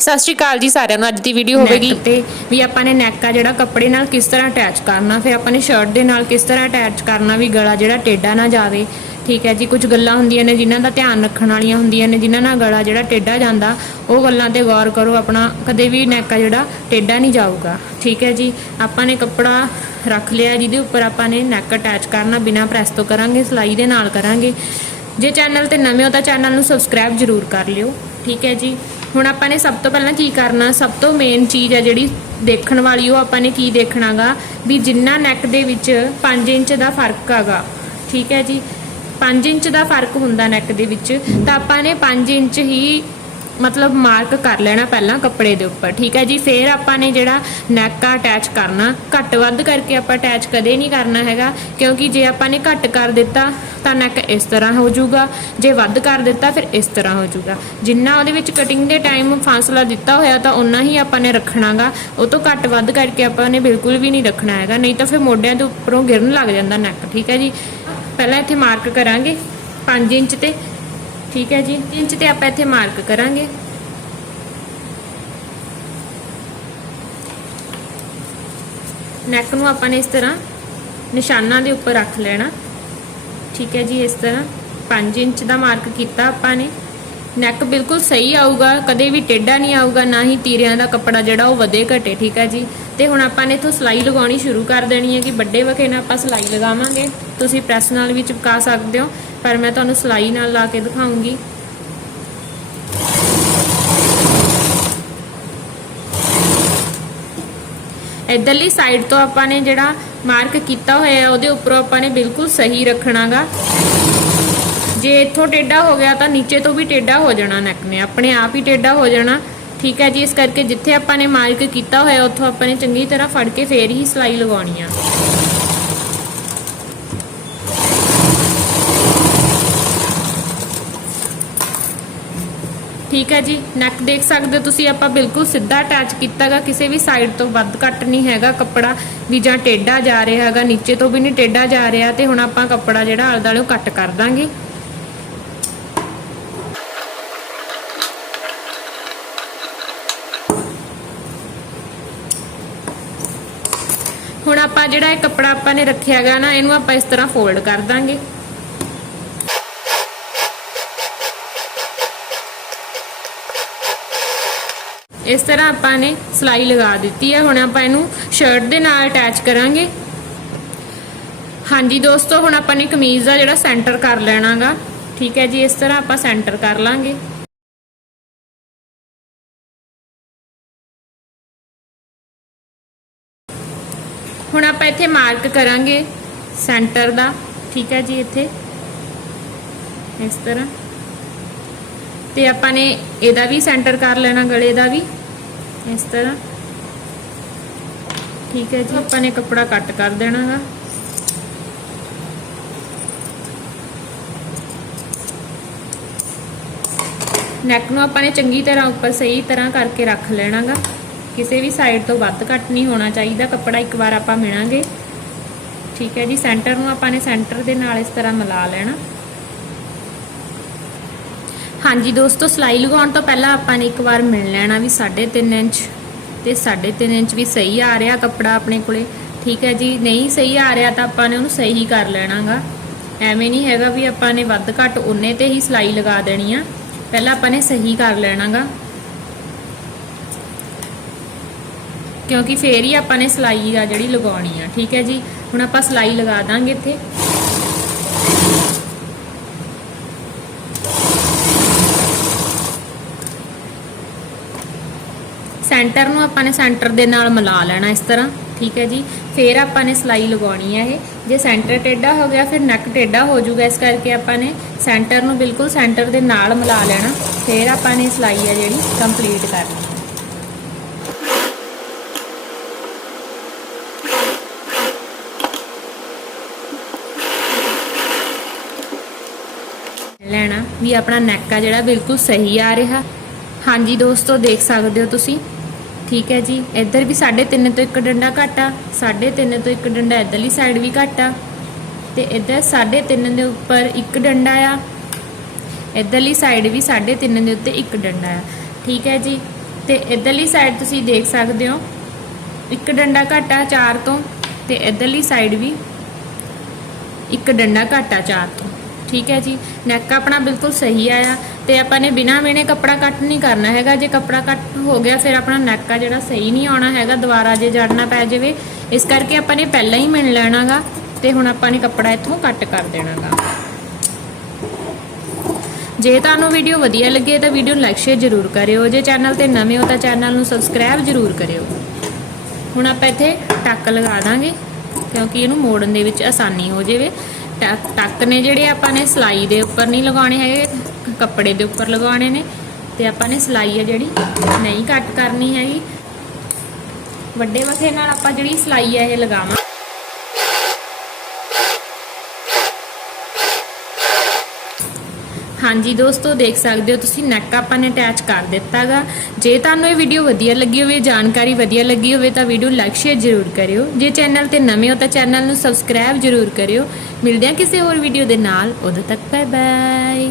ਸਤਿ ਸ਼੍ਰੀ ਅਕਾਲ ਜੀ ਸਾਰਿਆਂ ਨੂੰ, ਅੱਜ ਦੀ ਵੀਡੀਓ ਹੋਵੇਗੀ। Neck ਤੇ ਵੀ ਆਪਾਂ ਨੇ ਨੈਕ ਆ ਜਿਹੜਾ ਕੱਪੜੇ ਨਾਲ ਕਿਸ ਤਰ੍ਹਾਂ ਅਟੈਚ ਕਰਨਾ, ਫਿਰ ਆਪਾਂ ਨੇ ਸ਼ਰਟ ਦੇ ਨਾਲ ਕਿਸ ਤਰ੍ਹਾਂ ਅਟੈਚ ਕਰਨਾ, ਵੀ ਗਲਾ ਜਿਹੜਾ ਟੇਢਾ ਨਾ ਜਾਵੇ। ਠੀਕ ਹੈ ਜੀ, ਕੁਝ ਗੱਲਾਂ ਹੁੰਦੀਆਂ ਨੇ ਜਿਨ੍ਹਾਂ ਦਾ ਧਿਆਨ ਰੱਖਣ ਵਾਲੀਆਂ ਹੁੰਦੀਆਂ ਨੇ, ਜਿਨ੍ਹਾਂ ਨਾਲ ਗਲਾ ਜਿਹੜਾ ਟੇਢਾ ਜਾਂਦਾ, ਉਹ ਗੱਲਾਂ ਤੇ ਗੌਰ ਕਰੋ, ਆਪਣਾ ਕਦੇ ਵੀ ਨੈਕ ਆ ਜਿਹੜਾ ਟੇਢਾ ਨਹੀਂ ਜਾਊਗਾ। ਠੀਕ ਹੈ ਜੀ, ਆਪਾਂ ਨੇ ਕੱਪੜਾ ਰੱਖ ਲਿਆ, ਜਿਹਦੇ ਉੱਪਰ ਆਪਾਂ ਨੇ ਨੈਕ ਅਟੈਚ ਕਰਨਾ, ਬਿਨਾਂ ਪ੍ਰੈਸ ਤੋਂ ਕਰਾਂਗੇ, ਸਲਾਈ ਦੇ ਨਾਲ ਕਰਾਂਗੇ। ਜੇ ਚੈਨਲ ਤੇ ਨਵੇਂ ਹੋ ਤਾਂ ਚੈਨਲ ਨੂੰ ਸਬਸਕ੍ਰਾਈਬ ਜ਼ਰੂਰ ਕਰ ਲਿਓ। ਠੀਕ ਹੈ ਜੀ ਹੁਣ ਆਪਾਂ ਨੇ ਸਭ ਤੋਂ ਪਹਿਲਾਂ ਕੀ ਕਰਨਾ, ਸਭ ਤੋਂ ਮੇਨ ਚੀਜ਼ ਹੈ ਜਿਹੜੀ ਦੇਖਣ ਵਾਲੀ, ਉਹ ਆਪਾਂ ਨੇ ਕੀ ਦੇਖਣਾਗਾ? ਵੀ ਜਿੰਨਾ ਨੈਕ ਦੇ ਵਿੱਚ 5 ਇੰਚ ਦਾ ਫ਼ਰਕ ਹੈਗਾ ਠੀਕ ਹੈ ਜੀ? 5 ਇੰਚ ਦਾ ਫ਼ਰਕ ਹੁੰਦਾ ਨੈਕ ਦੇ ਵਿੱਚ, ਤਾਂ ਆਪਾਂ ਨੇ 5 ਇੰਚ ਹੀ ਮਤਲਬ ਮਾਰਕ ਕਰ ਲੈਣਾ ਪਹਿਲਾਂ ਕੱਪੜੇ ਦੇ ਉੱਪਰ, ਠੀਕ ਹੈ ਜੀ? ਫਿਰ ਆਪਾਂ ਨੇ ਜਿਹੜਾ ਨੈਕ ਆ ਅਟੈਚ ਕਰਨਾ, ਘੱਟ ਵੱਧ ਕਰਕੇ ਆਪਾਂ ਅਟੈਚ ਕਦੇ ਨਹੀਂ ਕਰਨਾ ਹੈਗਾ, ਕਿਉਂਕਿ ਜੇ ਆਪਾਂ ਨੇ ਘੱਟ ਕਰ ਦਿੱਤਾ ਤਾਂ ਨੈਕ ਇਸ ਤਰ੍ਹਾਂ ਹੋ ਜਾਊਗਾ, ਜੇ ਵੱਧ ਕਰ ਦਿੱਤਾ ਫਿਰ ਇਸ ਤਰ੍ਹਾਂ ਹੋ ਜਾਊਗਾ। ਜਿੰਨਾ ਉਹਦੇ ਵਿੱਚ ਕਟਿੰਗ ਦੇ ਟਾਈਮ ਫਾਸਲਾ ਦਿੱਤਾ ਹੋਇਆ ਤਾਂ ਉਨਾ ਹੀ ਆਪਾਂ ਨੇ ਰੱਖਣਾਗਾ, ਉਹ ਤੋਂ ਘੱਟ ਵੱਧ ਕਰਕੇ ਆਪਾਂ ਨੇ ਬਿਲਕੁਲ ਵੀ ਨਹੀਂ ਰੱਖਣਾ ਹੈਗਾ, ਨਹੀਂ ਤਾਂ ਫਿਰ ਮੋਢਿਆਂ ਦੇ ਉੱਪਰੋਂ ਗਿਰਨ ਲੱਗ ਜਾਂਦਾ ਨੈਕ ਠੀਕ ਹੈ ਜੀ? ਪਹਿਲਾਂ ਇੱਥੇ ਮਾਰਕ ਕਰਾਂਗੇ 5 ਇੰਚ ਤੇ ਠੀਕ ਹੈ ਜੀ ਇੰਚ ਤੇ ਆਪਾਂ ਇੱਥੇ ਮਾਰਕ ਕਰਾਂਗੇ। ਨੈਕ ਨੂੰ ਆਪਾਂ ਨੇ ਇਸ ਤਰ੍ਹਾਂ ਨਿਸ਼ਾਨਾਂ ਦੇ ਉੱਪਰ ਰੱਖ ਲੈਣਾ। ਠੀਕ ਹੈ ਜੀ, ਇਸ ਤਰ੍ਹਾਂ 5 ਇੰਚ ਦਾ ਮਾਰਕ ਕੀਤਾ ਆਪਾਂ ਨੇ। ਨੈਕ ਬਿਲਕੁਲ ਸਹੀ ਆਊਗਾ, ਕਦੇ ਵੀ ਟੇਢਾ ਨਹੀਂ ਆਊਗਾ, ਨਾ ਹੀ ਤੀਰਿਆਂ ਦਾ ਕੱਪੜਾ ਜਿਹੜਾ ਉਹ ਵਧੇ ਘਟੇ, ਠੀਕ ਹੈ ਜੀ? ਤੇ ਹੁਣ ਆਪਾਂ ਨੇ ਇਥੋਂ ਸਲਾਈ ਲਗਾਉਣੀ ਸ਼ੁਰੂ ਕਰ ਦੇਣੀ ਹੈ ਕਿ ਵੱਡੇ ਵਕੇ ਨਾਲ ਆਪਾਂ ਸਲਾਈ ਲਗਾਵਾਂਗੇ। ਤੁਸੀਂ ਪ੍ਰੈਸ ਨਾਲ ਵੀ ਚਿਪਕਾ ਸਕਦੇ ਹੋ, ਪਰ ਮੈਂ ਤੁਹਾਨੂੰ ਸਲਾਈ ਨਾਲ ਲਾ ਕੇ ਦਿਖਾਉਂਗੀ। ਇਧਰਲੀ ਸਾਈਡ ਤੋਂ ਆਪਾਂ ਨੇ ਜਿਹੜਾ ਮਾਰਕ ਕੀਤਾ ਹੋਇਆ ਉਹਦੇ ਉੱਪਰੋਂ ਆਪਾਂ ਨੇ ਬਿਲਕੁਲ ਸਹੀ ਰੱਖਣਾਗਾ। ਜੇ ਇੱਥੋਂ ਟੇਢਾ ਹੋ ਗਿਆ ਤਾਂ ਨੀਚੇ ਤੋਂ ਵੀ ਟੇਡਾ ਹੋ ਜਾਣਾ ਨੈਕ ਨੇ। ਆਪਣੇ ਆਪ ਹੀ ਟੇਢਾ ਹੋ ਜਾਣਾ। ਠੀਕ ਹੈ ਜੀ, ਇਸ ਕਰਕੇ ਜਿੱਥੇ ਆਪਾਂ ਨੇ ਮਾਰਕ ਕੀਤਾ ਹੋਇਆ, ਉੱਥੋਂ ਆਪਾਂ ਨੇ ਚੰਗੀ ਤਰ੍ਹਾਂ ਫੜ ਕੇ ਫੇਰ ਹੀ ਸਲਾਈ ਲਗਾਉਣੀ ਆ। ਠੀਕ ਹੈ ਜੀ ਨੈਕ ਦੇਖ ਸਕਦੇ ਹੋ ਤੁਸੀਂ, ਆਪਾਂ ਬਿਲਕੁਲ ਸਿੱਧਾ ਅਟੈਚ ਕੀਤਾਗਾ, ਕਿਸੇ ਵੀ ਸਾਈਡ ਤੋਂ ਵੱਧ ਘੱਟ ਨਹੀਂ ਹੈਗਾ ਕੱਪੜਾ, ਵੀ ਜਾਂ ਟੇਢਾ ਜਾ ਰਿਹਾ ਹੈਗਾ, ਨੀਚੇ ਤੋਂ ਵੀ ਨਹੀਂ ਟੇਢਾ ਜਾ ਰਿਹਾ, ਤੇ ਹੁਣ ਆਪਾਂ ਕੱਪੜਾ ਜਿਹੜਾ ਆਲੇ ਦੁਆਲੇ ਕੱਟ ਕਰ ਦਾਂਗੇ। ਹੁਣ ਆਪਾਂ ਜਿਹੜਾ ਇਹ ਕੱਪੜਾ ਆਪਾਂ ਨੇ ਰੱਖਿਆ ਹੈਗਾ ਨਾ, ਇਹਨੂੰ ਆਪਾਂ ਇਸ ਤਰ੍ਹਾਂ ਫੋਲਡ ਕਰ ਦਾਂਗੇ। ਇਸ ਤਰ੍ਹਾਂ ਆਪਾਂ ਨੇ ਸਲਾਈ ਲਗਾ ਦਿੱਤੀ ਹੈ। ਹੁਣ ਆਪਾਂ ਇਹਨੂੰ ਸ਼ਰਟ ਦੇ ਨਾਲ ਅਟੈਚ ਕਰਾਂਗੇ। ਹਾਂਜੀ ਦੋਸਤੋ, ਹੁਣ ਆਪਾਂ ਨੇ ਕਮੀਜ਼ ਦਾ ਜਿਹੜਾ ਸੈਂਟਰ ਕਰ ਲੈਣਾਗਾ। ਠੀਕ ਹੈ ਜੀ, ਇਸ ਤਰ੍ਹਾਂ ਆਪਾਂ ਸੈਂਟਰ ਕਰ ਲਾਂਗੇ। ਆਪਾਂ ਇੱਥੇ ਮਾਰਕ ਕਰਾਂਗੇ ਸੈਂਟਰ ਦਾ, ਠੀਕ ਹੈ ਜੀ ਇੱਥੇ। ਇਸ ਤਰ੍ਹਾਂ। ਤੇ ਆਪਾਂ ਨੇ ਇਹਦਾ ਵੀ ਸੈਂਟਰ ਕਰ ਲੈਣਾ, ਗਲੇ ਦਾ ਵੀ। ਇਸ ਤਰ੍ਹਾਂ। ਠੀਕ ਹੈ ਜੀ, ਆਪਾਂ ਨੇ ਕੱਪੜਾ ਕੱਟ ਕਰ ਦੇਣਾਗਾ ਨੈਕ ਨੂੰ ਆਪਾਂ ਨੇ ਚੰਗੀ ਤਰ੍ਹਾਂ ਉੱਪਰ ਸਹੀ ਤਰ੍ਹਾਂ ਕਰਕੇ ਰੱਖ ਲੈਣਾਗਾ ਕਿਸੇ ਵੀ ਸਾਈਡ ਤੋਂ ਵੱਧ ਘੱਟ ਨਹੀਂ ਹੋਣਾ ਚਾਹੀਦਾ, ਕੱਪੜਾ ਇੱਕ ਵਾਰ ਆਪਾਂ ਮਿਣਾਂਗੇ ਠੀਕ ਹੈ ਜੀ ਸੈਂਟਰ ਨੂੰ ਆਪਾਂ ਨੇ ਸੈਂਟਰ ਦੇ ਨਾਲ ਇਸ ਤਰ੍ਹਾਂ ਮਿਲਾ ਲੈਣਾ। ਹਾਂਜੀ ਦੋਸਤੋ, ਸਲਾਈ ਲਗਾਉਣ ਤੋਂ ਪਹਿਲਾਂ ਆਪਾਂ ਨੇ ਇੱਕ ਵਾਰ ਮਿਲ ਲੈਣਾ ਵੀ 3.5 ਇੰਚ ਤੇ 3.5 ਇੰਚ ਵੀ ਸਹੀ ਆ ਰਿਹਾ ਕੱਪੜਾ ਆਪਣੇ ਕੋਲੇ। ਠੀਕ ਹੈ ਜੀ, ਨਹੀਂ ਸਹੀ ਆ ਰਿਹਾ ਤਾਂ ਆਪਾਂ ਨੇ ਉਹਨੂੰ ਸਹੀ ਕਰ ਲੈਣਾਗਾ। ਐਵੇਂ ਨਹੀਂ ਹੈਗਾ ਵੀ ਆਪਾਂ ਨੇ ਵੱਧ ਘੱਟ ਉਨੇ ਤੇ ਹੀ ਸਲਾਈ ਲਗਾ ਦੇਣੀ ਆ। ਪਹਿਲਾਂ ਆਪਾਂ ਨੇ ਸਹੀ ਕਰ ਲੈਣਾਗਾ। ਕਿਉਂਕਿ ਫੇਰ ਹੀ ਆਪਾਂ ਨੇ ਸਲਾਈ ਆ ਜਿਹੜੀ ਲਗਾਉਣੀ ਆ, ਠੀਕ ਹੈ ਜੀ? ਹੁਣ ਆਪਾਂ ਸਲਾਈ ਲਗਾ ਦਾਂਗੇ ਇੱਥੇ। ਸੈਂਟਰ ਨੂੰ ਆਪਾਂ ਨੇ ਸੈਂਟਰ ਦੇ ਨਾਲ ਮਿਲਾ ਲੈਣਾ ਇਸ ਤਰ੍ਹਾਂ, ਠੀਕ ਹੈ ਜੀ? ਫਿਰ ਆਪਾਂ ਨੇ ਸਲਾਈ ਲਗਾਉਣੀ ਹੈ ਇਹ। ਜੇ ਸੈਂਟਰ ਟੇਢਾ ਹੋ ਗਿਆ, ਫਿਰ ਨੈਕ ਟੇਢਾ ਹੋ ਜਾਊਗਾ ਇਸ ਕਰਕੇ ਆਪਾਂ ਨੇ ਸੈਂਟਰ ਨੂੰ ਬਿਲਕੁਲ ਸੈਂਟਰ ਦੇ ਨਾਲ ਮਿਲਾ ਲੈਣਾ। ਫਿਰ ਆਪਾਂ ਨੇ ਸਲਾਈ ਆ ਜਿਹੜੀ ਕੰਪਲੀਟ ਕਰਨੀ। ਲੈਣਾ ਵੀ ਆਪਣਾ ਨੈਕ ਆ ਜਿਹੜਾ ਬਿਲਕੁਲ ਸਹੀ ਆ ਰਿਹਾ। ਹਾਂਜੀ ਦੋਸਤੋ, ਦੇਖ ਸਕਦੇ ਹੋ ਤੁਸੀਂ। ਠੀਕ ਹੈ ਜੀ, ਇੱਧਰ ਵੀ 3.5 ਤੋਂ ਇੱਕ ਡੰਡਾ ਘੱਟ ਆ 3.5 ਤੋਂ ਇੱਕ ਡੰਡਾ ਇੱਧਰਲੀ ਸਾਈਡ ਵੀ ਘੱਟ ਆ। ਤੇ ਇੱਧਰ 3.5 ਦੇ ਉੱਪਰ ਇੱਕ ਡੰਡਾ ਆ, ਇੱਧਰਲੀ ਸਾਈਡ ਵੀ 3.5 ਦੇ ਉੱਤੇ ਇੱਕ ਡੰਡਾ ਆ। ਠੀਕ ਹੈ ਜੀ, ਤੇ ਇੱਧਰਲੀ ਸਾਈਡ ਤੁਸੀਂ ਦੇਖ ਸਕਦੇ ਹੋ, ਇੱਕ ਡੰਡਾ ਘੱਟ ਆ ਚਾਰ ਤੋਂ, ਤੇ ਇੱਧਰਲੀ ਸਾਈਡ ਵੀ ਇੱਕ ਡੰਡਾ ਘੱਟ ਆ ਚਾਰ ਤੋਂ। ਠੀਕ ਹੈ ਜੀ। ਨੈਕ ਆਪਣਾ ਬਿਲਕੁਲ ਸਹੀ ਆਇਆ ਤੇ ਆਪਾਂ ਨੇ ਬਿਨਾ ਵੇਣੇ ਕੱਪੜਾ ਕੱਟ ਨਹੀਂ ਕਰਨਾ ਹੈਗਾ। ਜੇ ਕੱਪੜਾ ਕੱਟ ਹੋ ਗਿਆ, ਫਿਰ ਆਪਣਾ ਨੈਕ ਆ ਜਿਹੜਾ ਸਹੀ ਨਹੀਂ ਆਉਣਾ ਹੈਗਾ। ਦੁਬਾਰਾ ਜੇ ਜੜਨਾ ਪੈ ਜਾਵੇ, ਇਸ ਕਰਕੇ ਆਪਾਂ ਨੇ ਪਹਿਲਾਂ ਹੀ ਮਿਣ ਲੈਣਾਗਾ ਤੇ ਹੁਣ ਆਪਾਂ ਨੇ ਕੱਪੜਾ ਇੱਥੋਂ ਕੱਟ ਕਰ ਦੇਣਾਗਾ। ਜੇ ਤੁਹਾਨੂੰ ਵੀਡੀਓ ਵਧੀਆ ਲੱਗੇ ਤਾਂ ਵੀਡੀਓ ਨੂੰ ਲਾਈਕ, ਸ਼ੇਅਰ ਜ਼ਰੂਰ ਕਰਿਓ। ਜੇ ਚੈਨਲ ਤੇ ਨਵੇਂ ਹੋ ਤਾਂ ਚੈਨਲ ਨੂੰ ਸਬਸਕ੍ਰਾਈਬ ਜ਼ਰੂਰ ਕਰਿਓ। ਹੁਣ ਆਪਾਂ ਇੱਥੇ ਟੱਕ ਲਗਾ ਦਾਂਗੇ, ਕਿਉਂਕਿ ਇਹਨੂੰ ਮੋੜਨ ਦੇ ਵਿੱਚ ਆਸਾਨੀ ਹੋ ਜਾਵੇ। ਟੱਕ ਟੱਕ ਨੇ ਜਿਹੜੇ ਆਪਾਂ ਨੇ ਸਲਾਈ ਦੇ ਉੱਪਰ ਨਹੀਂ ਲਗਾਉਣੇ ਹੈਗੇ, ਕੱਪੜੇ ਦੇ ਉੱਪਰ ਲਗਾਉਣੇ ਨੇ, ਤੇ ਆਪਾਂ ਨੇ ਸਲਾਈ ਆ ਜਿਹੜੀ ਨਹੀਂ ਕੱਟ ਕਰਨੀ ਹੈਗੀ। ਵੱਡੇ ਵਸੇ ਨਾਲ ਆਪਾਂ ਜਿਹੜੀ ਸਲਾਈ ਆ ਇਹ ਲਗਾਵਾਂ ਹਾਂਜੀ ਦੋਸਤੋ, ਦੇਖ ਸਕਦੇ ਹੋ ਤੁਸੀਂ ਨੈਕ ਆਪਾਂ ਨੇ ਅਟੈਚ ਕਰ ਦਿੱਤਾਗਾ। ਜੇ ਤੁਹਾਨੂੰ ਇਹ ਵੀਡੀਓ ਵਧੀਆ ਲੱਗੀ ਹੋਵੇ, ਜਾਣਕਾਰੀ ਵਧੀਆ ਲੱਗੀ ਹੋਵੇ, ਤਾਂ ਵੀਡੀਓ ਲਾਈਕ ਸ਼ੇਅਰ ਜ਼ਰੂਰ ਕਰਿਓ। ਜੇ ਚੈਨਲ ਤੇ ਨਵੇਂ ਹੋ ਤਾਂ ਚੈਨਲ ਨੂੰ ਸਬਸਕ੍ਰਾਈਬ ਜ਼ਰੂਰ ਕਰਿਓ। ਮਿਲਦੇ ਹਾਂ ਕਿਸੇ ਹੋਰ ਵੀਡੀਓ ਦੇ ਨਾਲ। ਉਦੋਂ ਤੱਕ ਬਾਏ ਬਾਏ